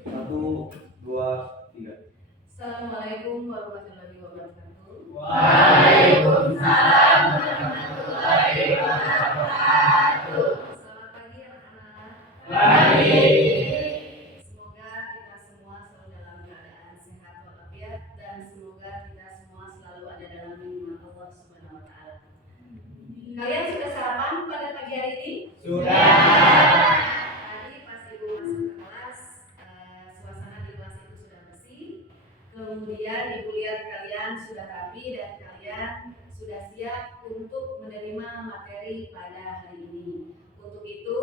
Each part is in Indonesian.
Satu, dua, tiga. Assalamualaikum warahmatullahi wabarakatuh. Waalaikumsalam warahmatullahi wabarakatuh. Selamat pagi anak-anak. Pagi. Semoga kita semua selalu dalam keadaan sehat walafiat dan semoga kita semua selalu ada dalam lindungan Allah Subhanahu wa taala. Kalian sudah sarapan pada pagi hari ini? Sudah. Tadi pas Ibu masuk ke kelas, suasana di kelas itu sudah bersih. Kemudian Ibu lihat kalian sudah rapi dan kalian sudah siap untuk menerima materi pada hari ini. Untuk itu,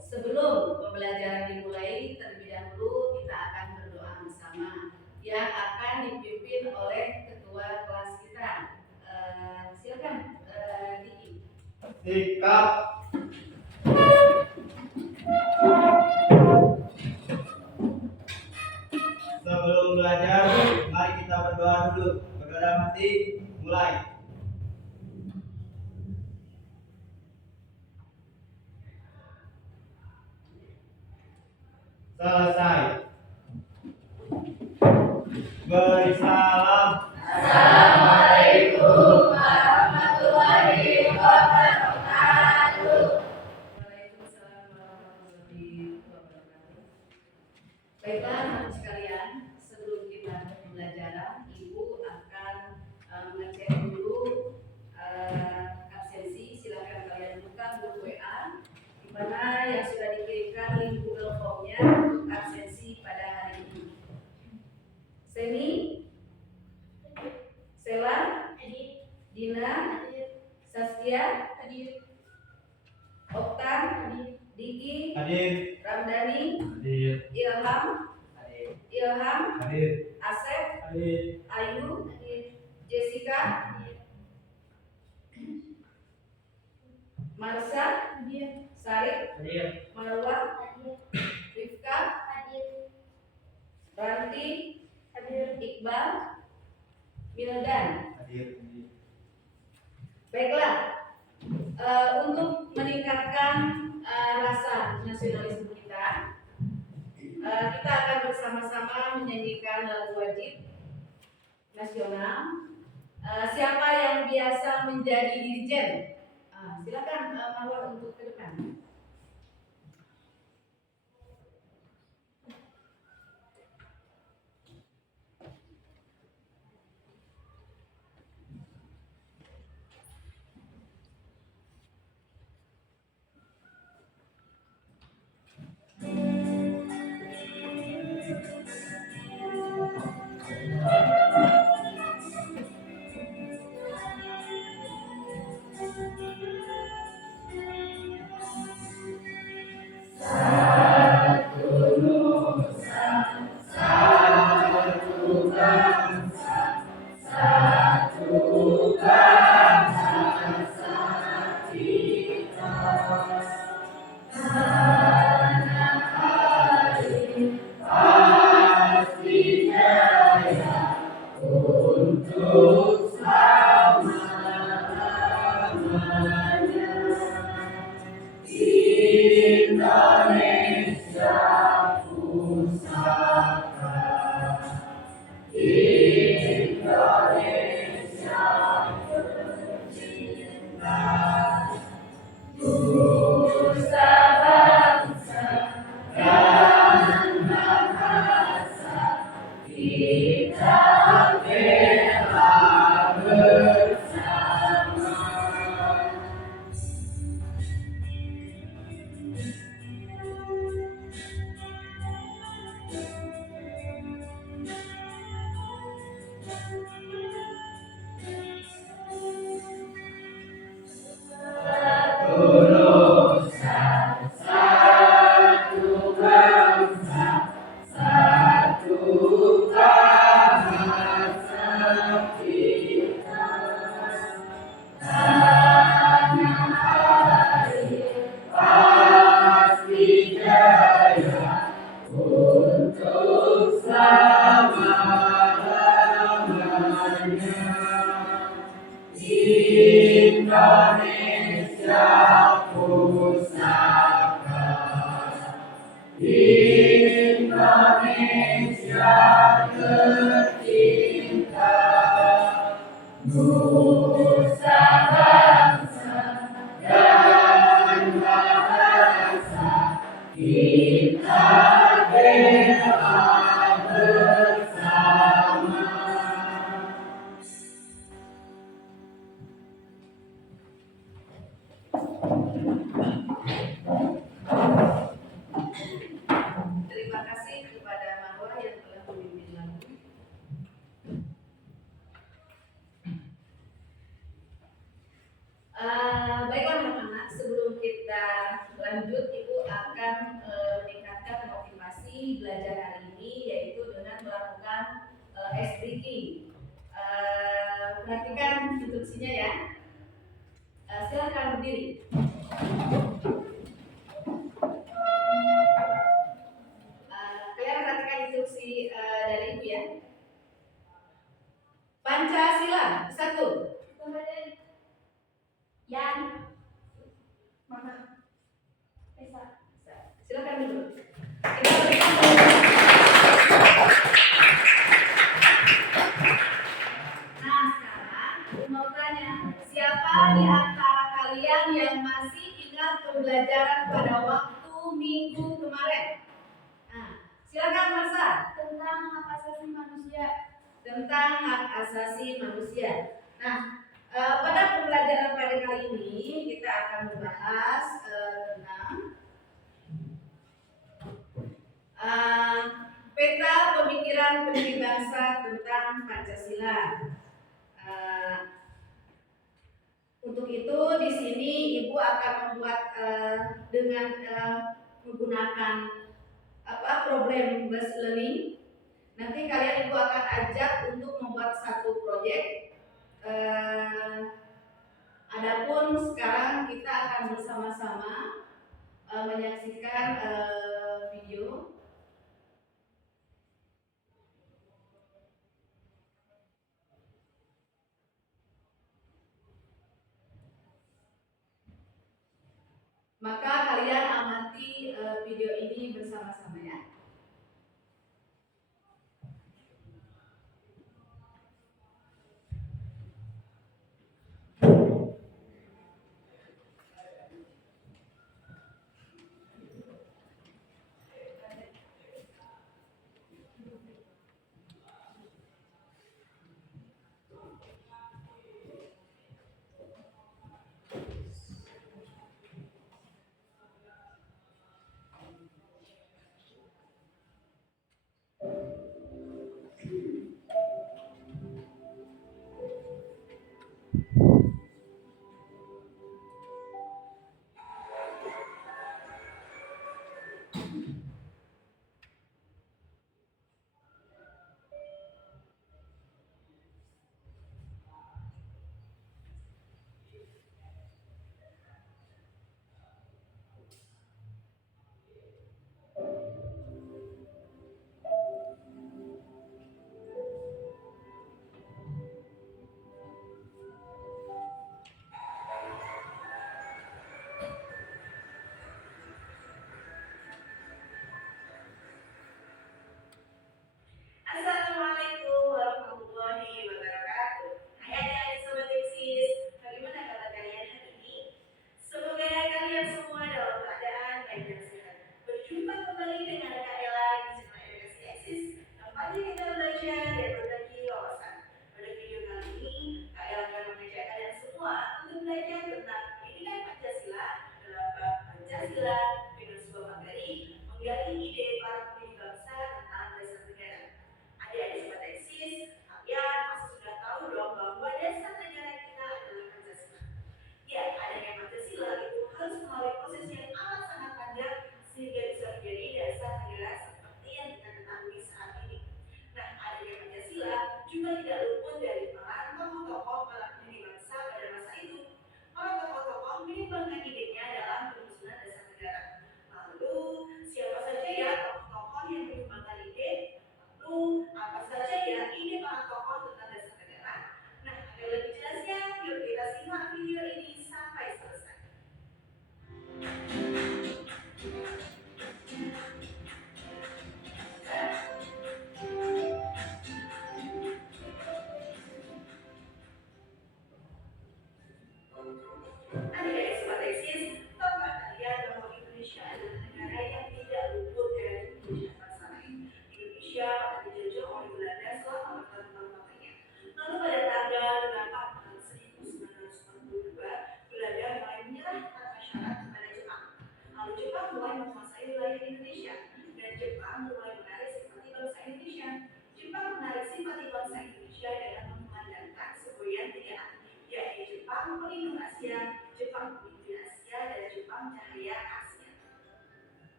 sebelum pembelajaran dimulai, terlebih dahulu kita akan berdoa bersama yang akan dipimpin oleh ketua kelas kita. Silakan, Diki. Sikap. Sebelum belajar, mari kita berdoa dulu. Berdoa dalam hati, mulai. Selesai. Beri salam. Assalamualaikum warahmatullahi wabarakatuh. Waalaikumsalam warahmatullahi wabarakatuh. Baiklah anak sekalian, sebelum kita pembelajaran, Ibu akan mengecek dulu absensi. Silakan kalian buka buku WA di mana yang sudah dikirimkan link Google Form-nya untuk absensi pada hari ini. Seni, Sela, Dina, Saskia, Oktan, Diki, Hadir. Ramdhani, Hadir. Ilham, Hadir. Asep, Hadir. Ayu, Jessica, Marsa, Sarip, Hadir. Marwa, Rifka, Ranti, Iqbal, Mildan. Hadir. Baiklah, untuk meningkatkan rasa nasionalisme kita, kita akan bersama-sama menyanyikan lagu wajib nasional. Siapa yang biasa menjadi dirijen? Silakan Marwa untuk ke depan. Nusa bangsa dan bahasa kita bela bersama. Terima kasih kepada Marwa yang telah memimpin lagu. Baiklah anak-anak, sebelum kita lanjut, Ibu akan meningkatkan motivasi belajar hari ini, yaitu dengan melakukan ice breaking. Perhatikan instruksinya ya. Silakan berdiri. Kalian perhatikan instruksi dari Ibu ya. Pancasila, 1. Yan, mana? Bisa. Silakan dulu. Nah, sekarang aku mau tanya, siapa di antara kalian yang masih ingat pembelajaran pada waktu minggu kemarin? Nah, silakan Marsa. Tentang hak asasi manusia. Tentang hak asasi manusia. Nah, pada pembelajaran pada kali ini kita akan membahas tentang peta pemikiran pendiri bangsa tentang Pancasila. Untuk itu di sini Ibu akan membuat dengan menggunakan problem based learning. Nanti kalian Ibu akan ajak untuk membuat satu proyek. Adapun sekarang kita akan bersama-sama menyaksikan video. Maka kalian amati video ini bersama-sama ya. Assalamualaikum warahmatullahi wabarakatuh. Hai adik-adik sobat Eksis, bagaimana kabar kalian hari ini? Semoga kalian semua dalam keadaan baik dan sehat. Berjumpa kembali dengan Kak Ella di channel Edukasi Eksis, tempatnya kita belajar dan berbagi wawasan. Pada video kali ini, Kak Ella akan mengajak kalian semua untuk belajar tentang pendidikan Pancasila dalam bab Pancasila dengan sebuah materi menggali ide para pendiri bangsa tentang dasar negara. Adik-adik sobat Eksis, kalian pasti sudah tahu dong bahwa dasar negara kita adalah Pancasila. Ya, adanya Pancasila itu harus melalui proses yang amat sangat panjang sehingga bisa menjadi dasar negara seperti yang kita ketahui saat ini. Nah, adanya Pancasila juga tidak luput dari peran tokoh-tokoh para pendiri bangsa pada masa itu. Para tokoh-tokoh menyumbangkan idenya dalam penyusunan dasar negara. Lalu, siapa saja ya tokoh-tokoh yang menyumbangkan ide? Lalu, apa saja ya ide para tokoh tentang dasar negara? Nah, agar lebih jelasnya, yuk kita simak video ini sampai selesai.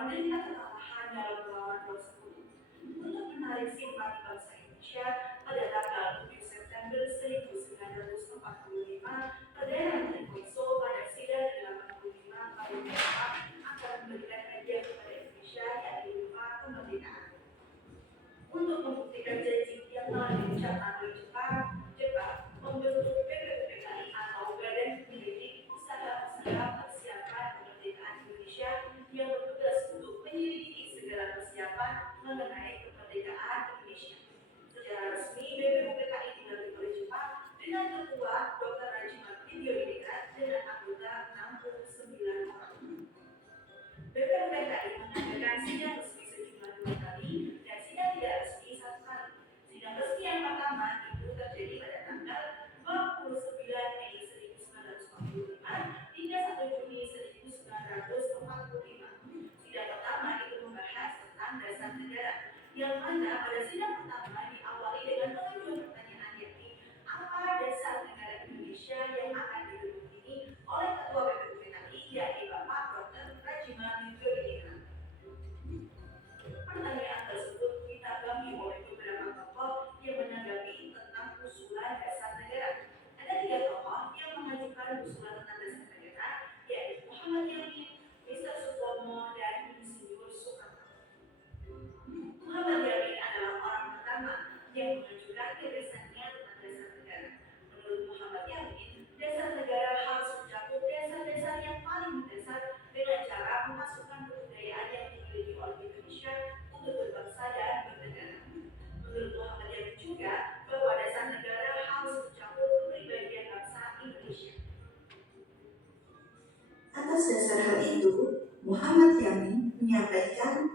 menderita kekalahan dalam melawan tersebut untuk menarik simpati bangsa Indonesia pada tanggal 7 September 1945 Perdana Menteri Koiso pada sidang 85 tahun Jepang akan memberikan hadiah kepada Indonesia yang berupa kemerdekaan. Untuk membuktikan janji yang telah diucapkan oleh Jepang membentuk BPUPKI atau Badan Penyelidik Usaha-Usaha Persiapan Kemerdekaan Indonesia yang bertugas untuk menyelidiki segala persiapan mengenai kemerdekaan Indonesia. Secara resmi, BPUPKI dibentuk oleh Jepang dengan ketua Dr. Rajimat Tindiyodiningrat dengan anggota 69 orang. BPUPKI mengadakan sidang resmi sejumlah 2 kali dan sidang tidak resmi 1 kali. Sidang resmi yang pertama itu terjadi pada tanggal 29 Mei 1945 hingga 1 Juni 1945. Sidang pertama itu membahas tentang dasar negara, yang mana pada sidang pertama diawali dengan pengajuan pertanyaan yakni apa dasar negara Indonesia yang akan dibentuk ini oleh Ketua BPUPKI yakni Bapak Dr. Rajimat Tindiyodiningrat. Pertanyaan tersebut ditanggapi oleh beberapa tokoh yang menanggapi tentang usulan dasar negara. Ada 3 tokoh yang mengajukan usulan tentang dasar negara, yaitu Muhammad Yamin, Mr. Supomo, dan Insinyur Soekarno. Muhammad Yamin adalah orang pertama yang mengajukan gagasannya tentang dasar negara. Menurut Muhammad Yamin, dasar negara harus mencakup dasar-dasar yang paling mendasar dengan cara memasukkan kebudayaan yang dimiliki oleh Indonesia untuk berbangsa dan bernegara. Menurut Muhammad Yamin juga bahwa dasar negara harus mencakup kepribadian bangsa Indonesia. Atas dasar hal itu, Muhammad Yamin menyampaikan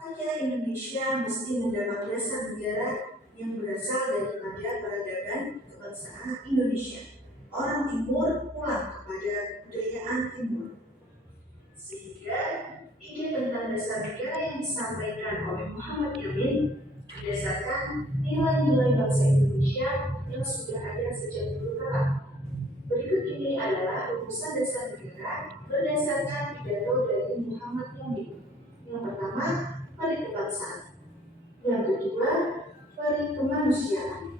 rakyat Indonesia mesti mendapat dasar negara yang berasal daripada peradaban kebangsaan Indonesia. Orang Timur pulang kepada kebudayaan Timur. Sehingga ide tentang dasar negara yang disampaikan oleh Muhammad Yamin berdasarkan nilai-nilai bangsa Indonesia yang sudah ada sejak dulu kala. Berikut ini adalah rumusan dasar negara berdasarkan pidato dari Muhammad Yamin. Yang pertama, peri kebangsaan. Yang kedua, peri kemanusiaan.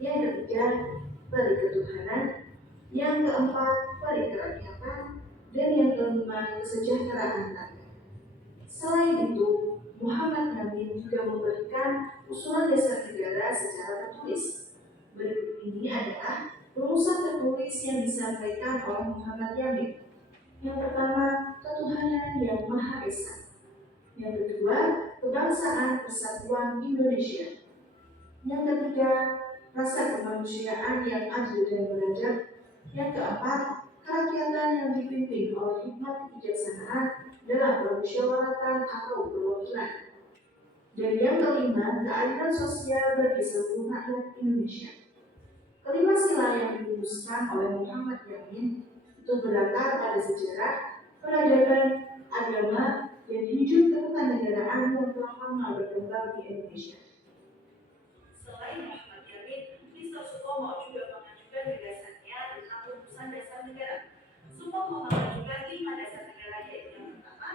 Yang ketiga, peri ketuhanan. Yang keempat, peri kerakyatan. Dan yang kelima, kesejahteraan rakyat. Selain itu, Muhammad Yamin juga memberikan usulan dasar negara secara tertulis. Berikut ini adalah rumusan tertulis yang disampaikan oleh Muhammad Yamin. Yang pertama, ketuhanan yang Maha Esa. Yang kedua, kebangsaan persatuan Indonesia. Yang ketiga, rasa kemanusiaan yang adil dan beradab. Yang keempat, kerakyatan yang dipimpin oleh hikmat kebijaksanaan dalam permusyawaratan atau perwakilan. Dan yang kelima, keadilan sosial bagi seluruh rakyat Indonesia. Kelima sila yang dirumuskan oleh Muhammad Yamin itu berakar pada sejarah, peradaban, agama, dan hidup ketatanegaraan yang telah lama berkembang di Indonesia. Selain Muhammad Yamin, Mr. Supomo juga mengajukan gagasannya tentang rumusan dasar negara. Supomo mengajukan 5 dasar negara, yaitu yang pertama,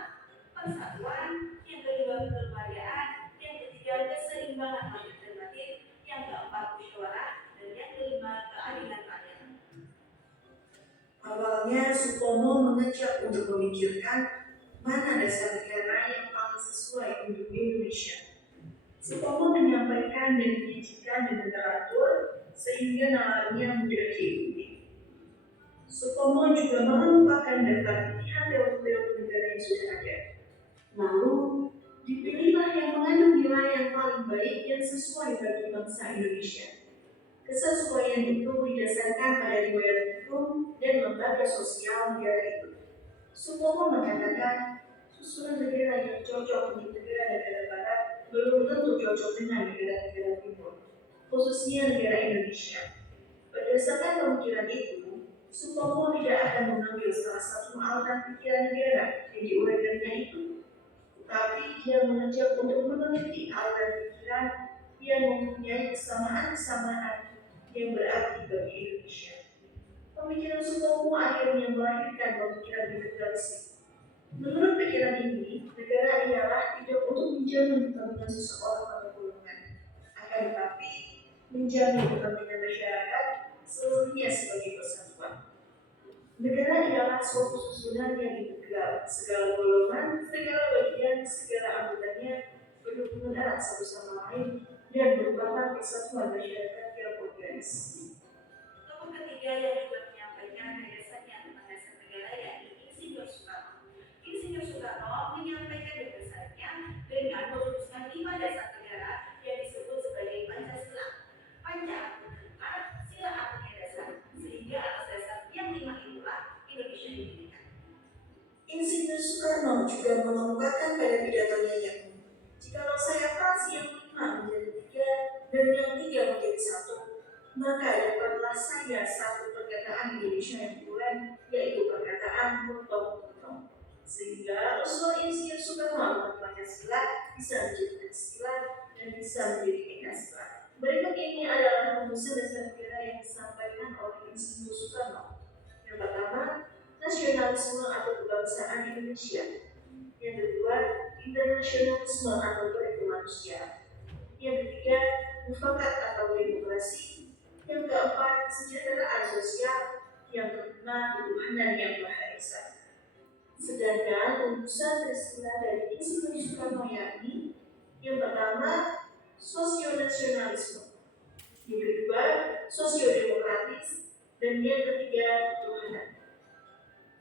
persatuan, yang kedua, kekeluargaan, yang ketiga, keseimbangan lahir dan batin, yang keempat, musyawarah, dan yang kelima, keadilan rakyat. Awalnya Supomo mengajak untuk memikirkan mana dasar negara yang paling sesuai untuk Indonesia. Supomo menyampaikan dan menyajikan dengan teratur sehingga nalarnya mudah diikuti. Supomo juga mengemukakan daftar pilihan teori-teori negara yang sudah ada. Lalu, dipilihlah yang mengandung nilai yang paling baik yang sesuai bagi bangsa Indonesia. Kesesuaian itu didasarkan pada riwayat hukum dan lembaga sosial negara itu. Supomo mengatakan susunan negara yang cocok untuk negara-negara barat belum tentu cocok dengan negara-negara timur, khususnya negara Indonesia. Berdasarkan pemikiran itu, Supomo tidak akan mengambil salah satu aliran pikiran negara yang diuraikannya itu, tetapi dia mengajak untuk meneliti aliran pikiran yang mempunyai kesamaan-kesamaan yang berarti bagi Indonesia. Pemikiran Supomo akhirnya melahirkan pemikiran federalisme. Menurut pikiran ini, negara ialah tidak untuk menjamin kepentingan seseorang atau golongan, akan tetapi menjamin kepentingan masyarakat seluruhnya sebagai persatuan. Negara ialah suatu susunan yang integral, segala golongan, segala bagian, segala anggotanya berhubungan erat satu sama lain dan merupakan persatuan masyarakat yang organis. Tokoh ketiga yang juga menyampaikan gagasannya tentang dasar negara yakni Insinyur Soekarno. Insinyur Soekarno menyampaikan gagasannya dengan merumuskan 5 dasar negara yang disebut sebagai Pancasila. Sila artinya dasar, sehingga atas dasar yang 5 itulah Indonesia didirikan. Insinyur Soekarno juga mengemukakan pada pidatonya yakni, jikalau saya fraksi yang 5 menjadi 3 dan yang 3 menjadi 1, maka dapatlah saya satu perkataan Indonesia yang bulan, yaitu perkataan potong-potong. Sehingga usulan Insinyur Soekarno tentang Pancasila bisa menjadi Pancasila dan bisa menjadi Pancasila. Berikut ini adalah rumusan dasar negara yang disampaikan oleh Insinyur Soekarno. Yang pertama, nasionalisme atau kebangsaan Indonesia. Yang kedua, internasionalisme atau berkemanusiaan. Yang ketiga, mufakat atau demokrasi. Yang keempat, kesejahteraan sosial. Yang kelima, ketuhanan yang Maha Esa. Sedangkan rumusan peristiwa dari Insinyur Soekarno yakni, yang pertama, sosionasionalisme. Yang kedua, sosiodemokratis. Dan yang ketiga, ketuhanan.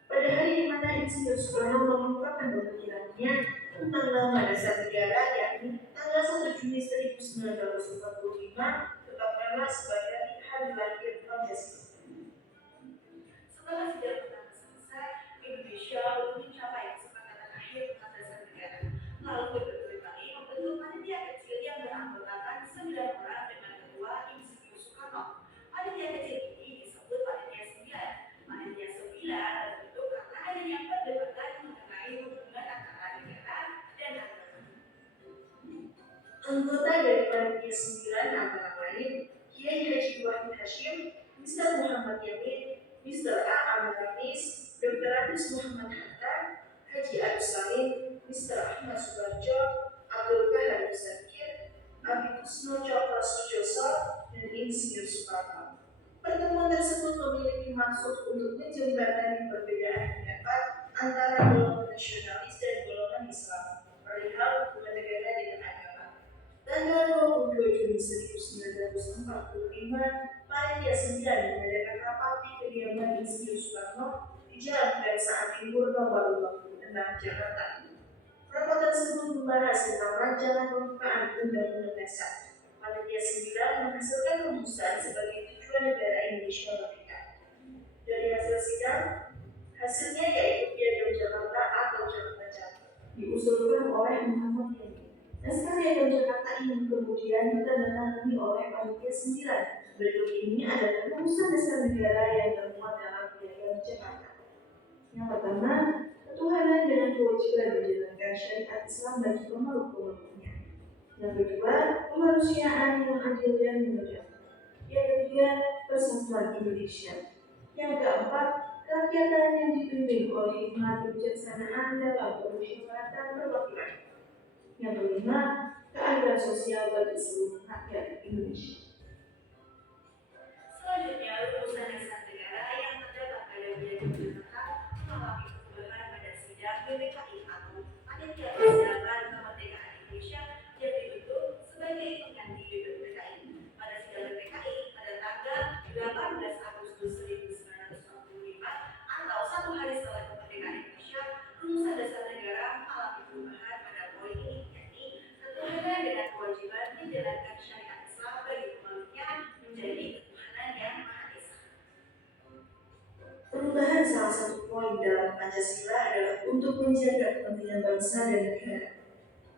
Pada hari di mana Insinyur Soekarno mengungkapkan pemikirannya tentang nama dasar negara yakni tanggal 1 Juni 1945 tetapkanlah sebagai hari lahir Pancasila. Setelah sejarah pertama selesai, Indonesia belum mencapai kesepakatan akhir tentang dasar negara. Lalu berbagai kali membentuk panitia kecil yang beranggotakan 9 orang dengan ketua Insinyur Soekarno. Panitia kecil ini disebut panitia 9. Panitia 9 terbentuk karena adanya perdebatan mengenai hubungan antara negara dan agama. Anggota dari panitia 9 antara lain Kiai Haji Wahid Hashim, Mr. Muhammad Yamin, Mr. A. Amaranis, Dr. Abdus Muhammad Hatta, Haji Agus Salim, Mr. Ahmad Subarjo, Abdul Kahar Musakir, Abi Kusno Cokro Sujoso, dan Insinyur Soekarno. Pertemuan tersebut memiliki maksud untuk menjembatani perbedaan pendapat antara golongan nasionalis dan golongan Islam perihal hubungan negara dengan agama. Tanggal 22 Juni 1945, panitia 9 mengadakan rapat di kediaman Insinyur Soekarno di Jalan Kebangsaan Timur nomor 26 Jakarta. Rapat tersebut membahas tentang rancangan pembukaan Undang-Undang Dasar. Panitia 9 menghasilkan rumusan sebagai tujuan negara Indonesia merdeka. Dari hasil sidang, hasilnya yaitu Piagam Jakarta atau Jakarta Charter, diusulkan oleh Muhammad Yamin. Naskah Piagam Jakarta ini kemudian ditandatangani oleh Panitia 9. Berikut ini adalah rumusan dasar negara yang termuat dalam Piagam Jakarta. Yang pertama, ketuhanan dengan kewajiban menjalankan syariat Islam bagi pemeluk-pemeluknya. Yang kedua, kemanusiaan yang adil dan beradab. Yang ketiga, persatuan Indonesia. Yang keempat, kerakyatan yang dipimpin oleh hikmat kebijaksanaan dalam permusyawaratan perwakilan. Yang kelima, keadilan sosial bagi seluruh rakyat Indonesia. Selanjutnya, rumusan dasar negara yang terdapat pada Piagam Jakarta mengalami perubahan pada sidang PPKI atau Panitia Persidangan Kemerdekaan Indonesia yang dibentuk sebagai pengganti PPKI. Pada sidang PPKI pada tanggal 18 Agustus 1945 atau 1 hari setelah kemerdekaan Indonesia, rumusan dasar negara mengalami perubahan pada poin ini, yakni ketuhanan dengan kewajiban menjalankan syariat Islam bagi pemeluknya menjadi ketuhanan yang Maha Esa. Perubahan salah satu poin dalam Pancasila adalah untuk menjaga kepentingan bangsa dan negara.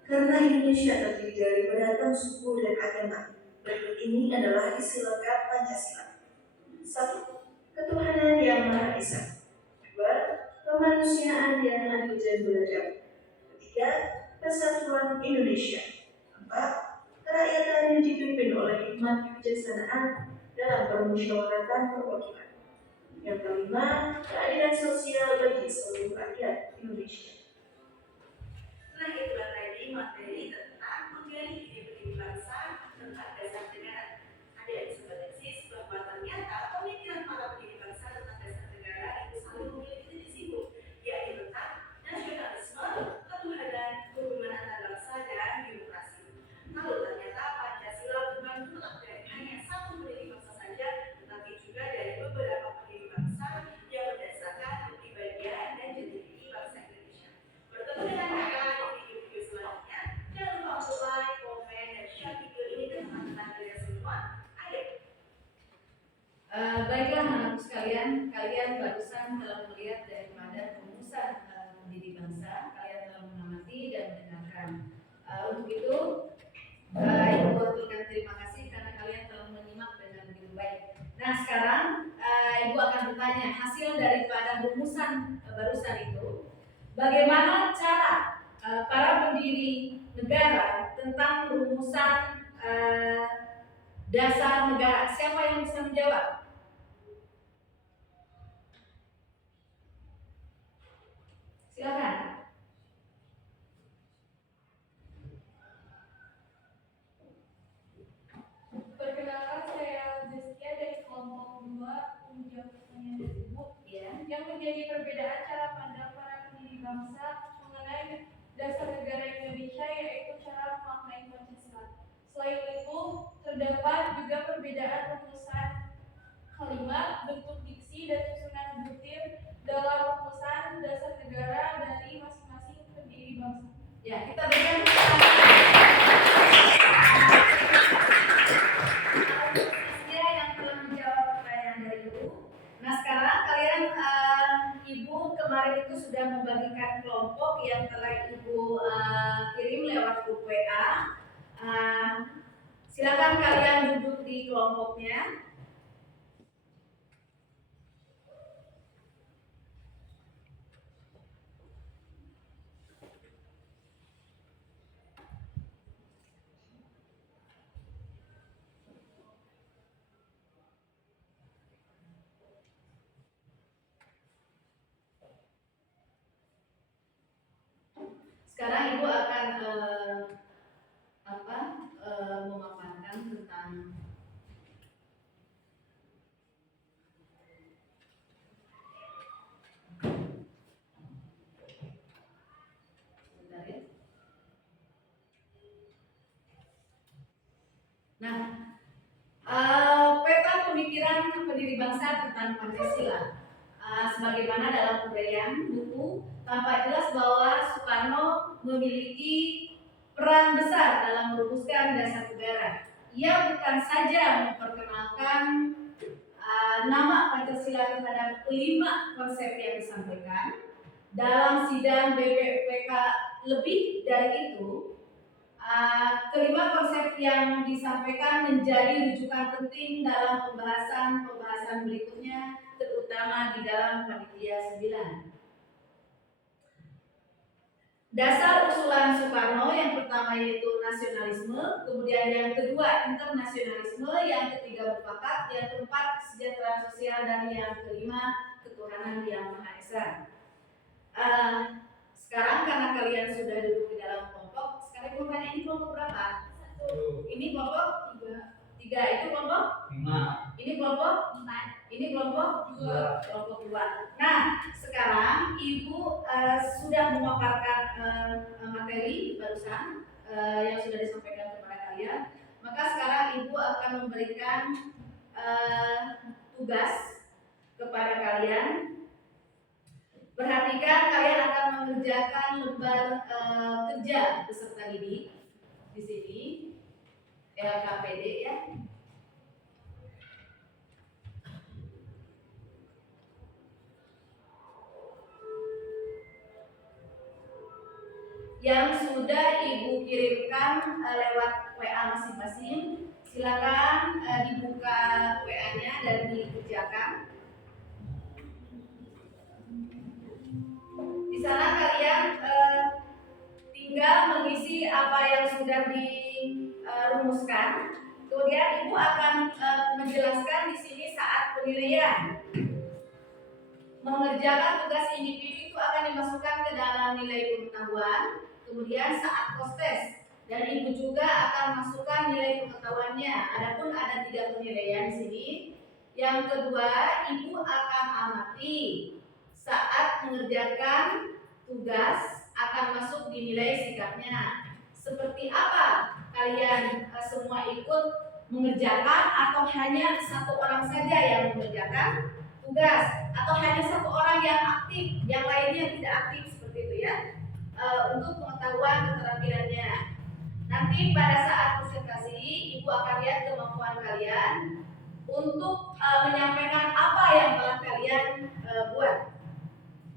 Karena Indonesia terdiri dari beragam suku dan agama, berikut ini adalah isi lengkap Pancasila. 1. Ketuhanan yang Maha Esa. 2. Kemanusiaan yang adil dan beradab. 3. Persatuan Indonesia. 4. Kerakyatan yang dipimpin oleh hikmat kebijaksanaan dalam permusyawaratan perwakilan. Yang kelima, keadilan sosial bagi seluruh rakyat Indonesia. Nah, itulah tadi materi tentang menggali ide pendiri bangsa tentang dasar negara. Adik-adik sobat eksis, bahwa ternyata pemikiran para pendiri bangsa tentang dasar negara itu selalu memiliki titik sibuk, yakni tentang nasionalisme, ketuhanan, hubungan antar bangsa, dan demokrasi. Lalu ternyata Pancasila bukan mutlak dari hanya satu pendiri bangsa saja, tetapi juga dari beberapa pendiri bangsa yang berdasarkan kepribadian dan jati diri bangsa Indonesia. Bertemu dengan kalian di video selanjutnya. Jangan lupa untuk like, komen, dan share video ini ke teman-teman kalian semua. Ayo. Baiklah anak sekalian, kalian barusan telah melihat daripada rumusan pendiri bangsa, kalian telah mengamati dan mendengarkan. Untuk itu, Ibu aturkan terima kasih karena kalian telah menyimak dengan begitu baik. Nah sekarang Ibu akan bertanya hasil daripada rumusan barusan itu, bagaimana cara para pendiri negara tentang rumusan dasar negara. Siapa yang bisa menjawab? Silakan. Perkenalkan, saya Zeskia dari kelompok 2 menjawab pertanyaan dari Ibu. Ya. Yang menjadi perbedaan cara pandang para pendiri bangsa mengenai dasar negara Indonesia yaitu cara memaknai Pancasila. Selain itu, terdapat juga perbedaan rumusan kalimat, bentuk diksi, dan susunan butir dalam rumusan dasar negara dari masing-masing pendiri bangsa. Ya, kita berikan Zeskia yang telah menjawab pertanyaan dari Ibu. Nah sekarang kalian Ibu kemarin itu sudah membagikan kelompok yang telah Ibu kirim lewat grup WA. Silakan kalian duduk di kelompoknya. Sekarang Ibu akan memaparkan tentang sebentar ya. Nah, peta pemikiran pendiri bangsa tentang Pancasila. Sebagaimana dalam uraian buku, tampak jelas bahwa Soekarno memiliki peran besar dalam merumuskan dasar negara. Ia bukan saja memperkenalkan nama Pancasila terhadap 5 konsep yang disampaikan dalam sidang BPUPK. Lebih dari itu, kelima konsep yang disampaikan menjadi rujukan penting dalam pembahasan berikutnya, terutama di dalam panitia 9. Dasar usulan Soekarno yang pertama yaitu nasionalisme, kemudian yang kedua internasionalisme, yang ketiga mufakat, yang keempat kesejahteraan sosial, dan yang kelima ketuhanan yang Maha Esa. Sekarang karena kalian sudah duduk di dalam kelompok, sekarang mau tanya, ini kelompok berapa? 1. Ini kelompok 3. Itu kelompok 5. Ini kelompok 4. Ini kelompok 2. Kelompok 2. Nah, sekarang Ibu sudah memaparkan materi barusan yang sudah disampaikan kepada kalian. Maka sekarang Ibu akan memberikan tugas kepada kalian. Perhatikan, kalian akan mengerjakan lembar kerja peserta didik di sini, LKPD ya. Yang sudah Ibu kirimkan lewat WA masing-masing, silakan dibuka WA-nya dan dikerjakan. Di sana kalian tinggal mengisi apa yang sudah dirumuskan. Kemudian Ibu akan menjelaskan di sini saat penilaian. Mengerjakan tugas individu itu akan dimasukkan ke dalam nilai pengetahuan. kemudian saat proses, dan ibu juga akan masukkan nilai pengetahuannya. Adapun ada 3 penilaian di sini. Yang kedua, ibu akan amati saat mengerjakan tugas akan masuk di nilai sikapnya. Seperti apa kalian semua ikut mengerjakan, atau hanya satu orang saja yang mengerjakan tugas, atau hanya satu orang yang aktif, yang lainnya tidak aktif, seperti itu ya. Untuk pengetahuan keterampilannya. Nanti pada saat presentasi, ibu akan lihat kemampuan kalian untuk menyampaikan apa yang telah kalian buat.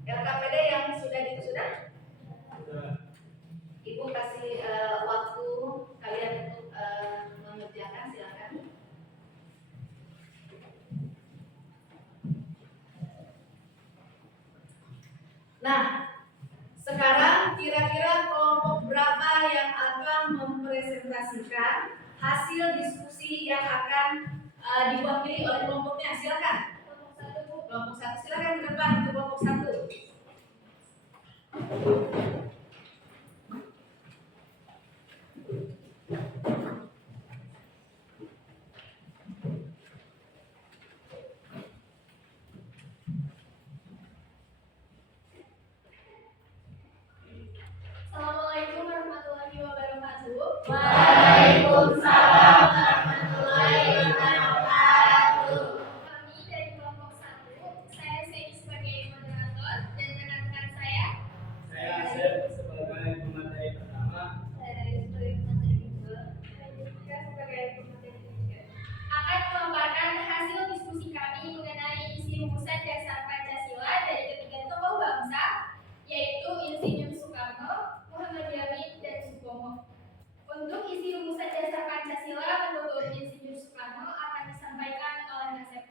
LKPD yang sudah sudah? Ibu kasih waktu kalian untuk mengerjakan, silakan. Nah, sekarang kira-kira kelompok berapa yang akan mempresentasikan hasil diskusi yang akan diwakili oleh kelompoknya? Silakan. Kelompok 1 silakan ke depan untuk kelompok 1. Assalamualaikum warahmatullahi wabarakatuh. Waalaikumsalam warahmatullahi wabarakatuh. Kami dari kelompok 1, saya Seni sebagai moderator dan rekan-rekan saya Asep sebagai pemateri pertama. sebagai pemateri kedua dan juga sebagai pemateri ketiga akan memaparkan hasil diskusi kami mengenai isi rumusan dasar Pancasila dari ketiga tokoh bangsa, yaitu Insinyur Soekarno, Muhammad Yamin, dan Supomo. Untuk isi rumusan dasar Pancasila menurut Insinyur Soekarno akan disampaikan oleh Asep.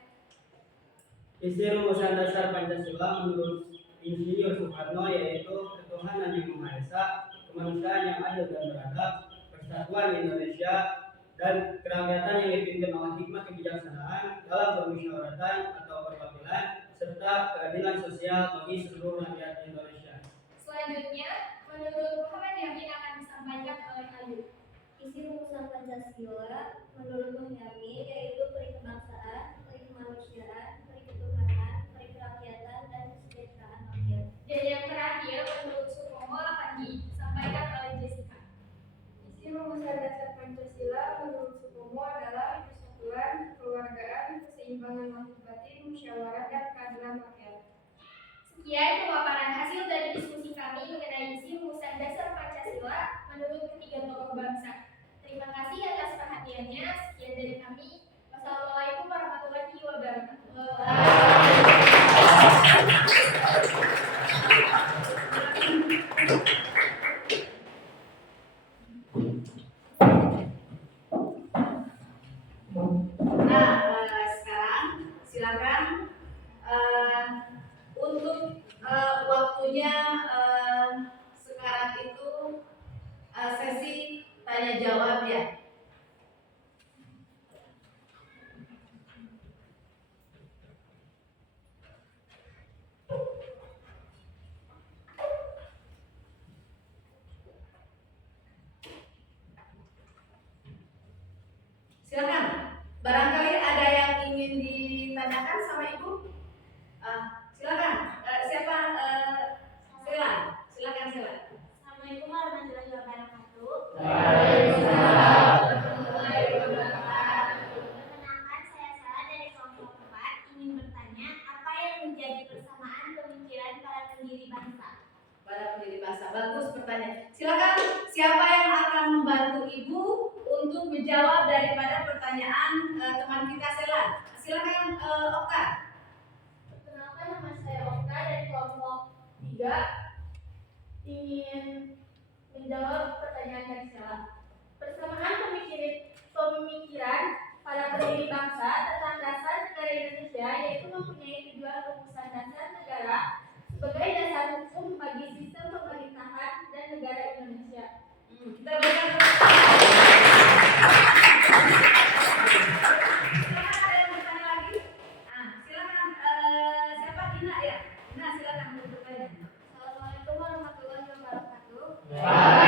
Isi rumusan dasar Pancasila menurut Insinyur Soekarno yaitu ketuhanan yang Maha Esa, kemanusiaan yang adil dan beradab, persatuan Indonesia, dan kerakyatan yang dipimpin oleh hikmah kebijaksanaan dalam permusyawaratan atau perwakilan, serta keadilan sosial bagi seluruh rakyat Indonesia. Selanjutnya, menurut Muhammad Yamin akan disampaikan oleh Ayu. Isi rumusan Pancasila menurut Muhammad yaitu perikebangsaan, perikemanusiaan, periketuhanan, perikerakyatan, dan kesejahteraan rakyat. Dan yang terakhir, menurut Supomo akan disampaikan oleh Jessica. Isi rumusan dasar Pancasila menurut Supomo adalah persatuan, kekeluargaan, keseimbangan lahir batin, musyawarah, dan keadilan rakyat. Sekian pemaparan hasil dari diskusi kami mengenai isi rumusan dasar Pancasila menurut ketiga tokoh bangsa. Terima kasih atas perhatiannya. Sekian dari kami. Wassalamualaikum warahmatullahi wabarakatuh. Nah, sekarang silakan untuk waktunya sekarang itu sesi tanya jawab ya. Silakan. Barangkali ada yang ingin ditanyakan sama ibu. Silakan. Siapa? Sela. Silakan Sela. Assalamualaikum warahmatullahi wabarakatuh. Waalaikumsalam warahmatullahi wabarakatuh. Perkenalkan, saya Sarah dari kelompok 4 ingin bertanya apa yang menjadi persamaan pemikiran para pendiri bangsa. Para pendiri bangsa. Bagus pertanyaan. Silakan. Siapa yang akan membantu ibu untuk menjawab daripada pertanyaan teman kita Sela? Silakan Okta. Perkenalkan, nama saya Okta dari kelompok 3 ingin menjawab pertanyaan dari Sela. Persamaan pemikiran para pendiri bangsa tentang dasar negara Indonesia yaitu mempunyai tujuan rumusan dasar negara sebagai dasar hukum bagi sistem pemerintahan dan negara Indonesia. Kita berikan. Silakan, ada yang bertanya lagi? Silakan siapa? Dina ya. Dina silakan untuk bertanya. Assalamualaikum warahmatullahi wabarakatuh. Waalaikumsalam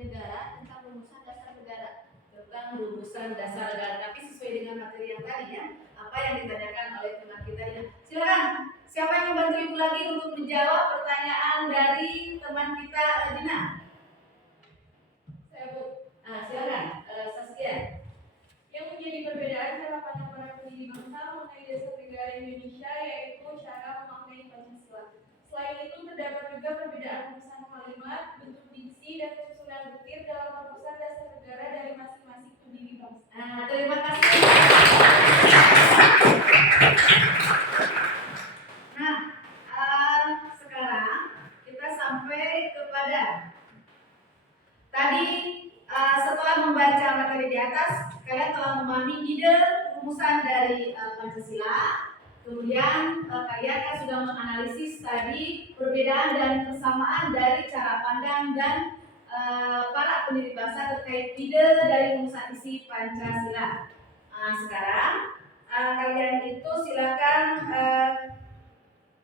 negara tentang rumusan dasar negara. Tentang rumusan dasar negara, tapi sesuai dengan materi yang tadi ya, apa yang ditanyakan oleh teman kita ini. Silakan, siapa yang membantu ibu lagi untuk menjawab pertanyaan dari teman kita Dina? Saya Bu. Silakan, Saskia. Yang menjadi perbedaan cara pandang para pendiri bangsa mengenai dasar negara Indonesia yaitu cara memaknai Pancasila. Selain itu terdapat juga perbedaan rumusan kalimat, bentuk diksi, dan susunan butir dalam rumusan dasar negara dari masing-masing pendiri bangsa. Terima kasih. Nah, sekarang kita sampai kepada tadi setelah membaca materi di atas, kalian telah memahami ide rumusan dari Pancasila. Kemudian kalian kan sudah menganalisis tadi perbedaan dan persamaan dari cara pandang dan para pendiri bangsa terkait ide dari rumusan isi Pancasila. Sekarang kalian itu silakan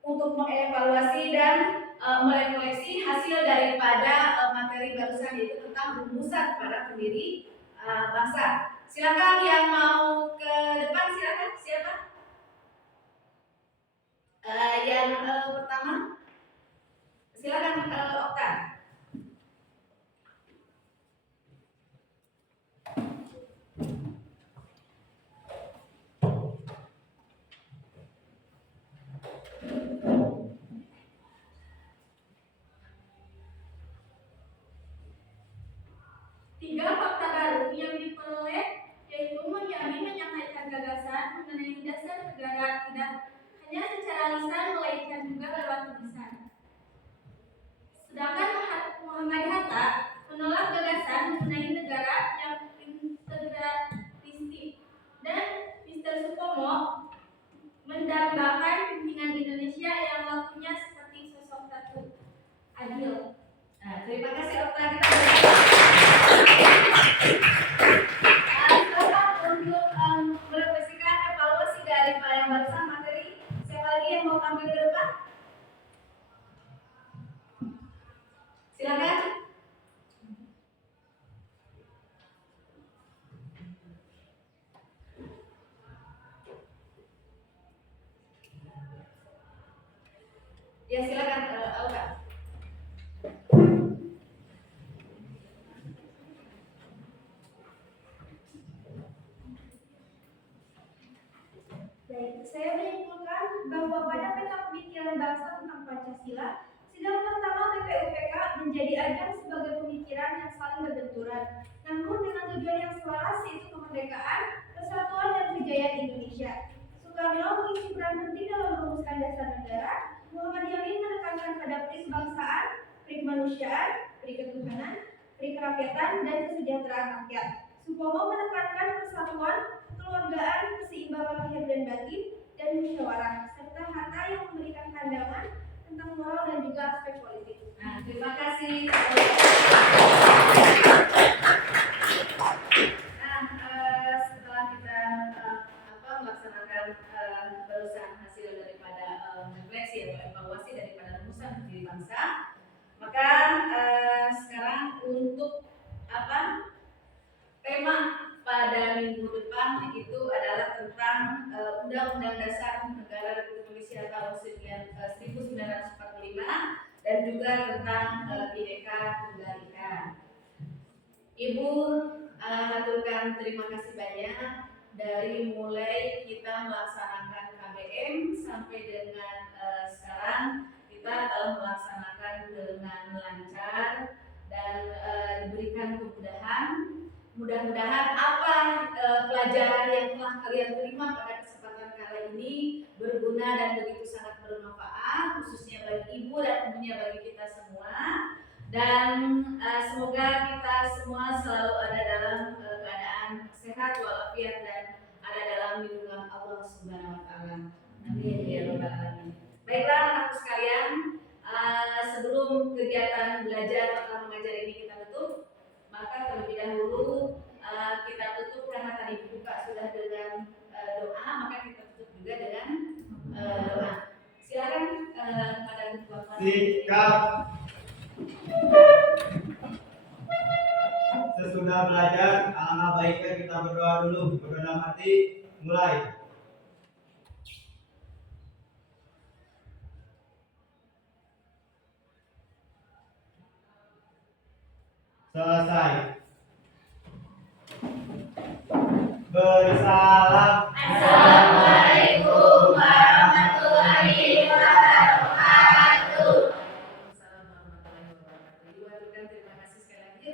untuk mengevaluasi dan merefleksi hasil daripada materi barusan, yaitu tentang rumusan para pendiri bangsa. Silakan yang mau ke depan, silakan. Siapa? Yang pertama, silakan Okta. Tiga fakta baru yang diperoleh yaitu menjamin menyampaikan gagasan mengenai dasar negara tidak hanya secara lisan melainkan juga lewat tulisan. Sedangkan Muhammad Hatta menolak gagasan mengenai negara yang integralistik dan Mr. Supomo mendambakan pimpinan Indonesia yang lakunya seperti sosok Ratu Adil. Terima kasih Okta. Untuk merefleksikan evaluasi dari yang barusan materi, siapa lagi yang mau tampil ke depan? Silakan. Ya silakan Okta. Baik, saya menyimpulkan bahwa pada peta pemikiran bangsa tentang Pancasila, sidang pertama BPUPK menjadi ajang sebagai pemikiran yang saling berbenturan, namun dengan tujuan yang selaras yaitu kemerdekaan, persatuan dan kejayaan Indonesia. Soekarno mengisi peran penting dalam merumuskan dasar negara. Muhammad Yamin menekankan pada peri kebangsaan, peri kemanusiaan, peri ketuhanan, peri kerakyatan, dan kesejahteraan rakyat. Supomo menekankan persatuan, kekeluargaan, keseimbangan lahir dan batin, dan musyawarah, serta Hatta yang memberikan pandangan tentang moral dan juga aspek politik. Terima kasih. Setelah kita melaksanakan barusan hasil daripada refleksi atau evaluasi daripada rumusan pendiri bangsa, maka sekarang untuk tema pada minggu depan itu adalah tentang Undang-Undang Dasar Negara Republik Indonesia tahun 1945 dan juga tentang Bhinneka Tunggal Ika. Ibu haturkan terima kasih banyak dari mulai kita melaksanakan KBM sampai dengan sekarang kita telah melaksanakan dengan lancar dan diberikan kemudahan. Mudah-mudahan apa pelajaran yang telah kalian terima pada kesempatan kali ini berguna dan begitu sangat bermanfaat, khususnya bagi ibu dan tentunya bagi kita semua. Dan semoga kita semua selalu ada dalam keadaan sehat walafiat dan ada dalam lindungan Allah Subhanahu wa taala. Amin ya rabbal alamin. Baiklah anak-anakku sekalian, sebelum kegiatan belajar atau mengajar ini kita tutup, maka terlebih dahulu kita tutup karena tadi dibuka sudah dengan doa, maka kita tutup juga dengan doa. Silakan kepada ketua kelas. Sikap. sudah belajar, alangkah baiknya kita berdoa dulu. Berdoa dalam hati, mulai. Selesai. Bersalam. Assalamualaikum warahmatullahi wabarakatuh. Waalaikumsalam warahmatullahi wabarakatuh. Ibu aturkan terima kasih sekali lagi.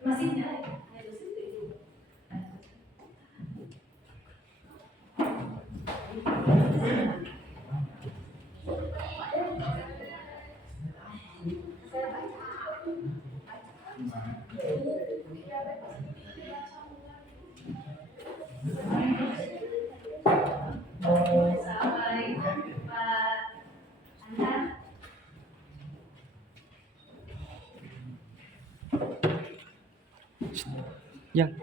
Masih nyala. Ayo situ ibu. Assalamualaikum Pak Anhar. Yang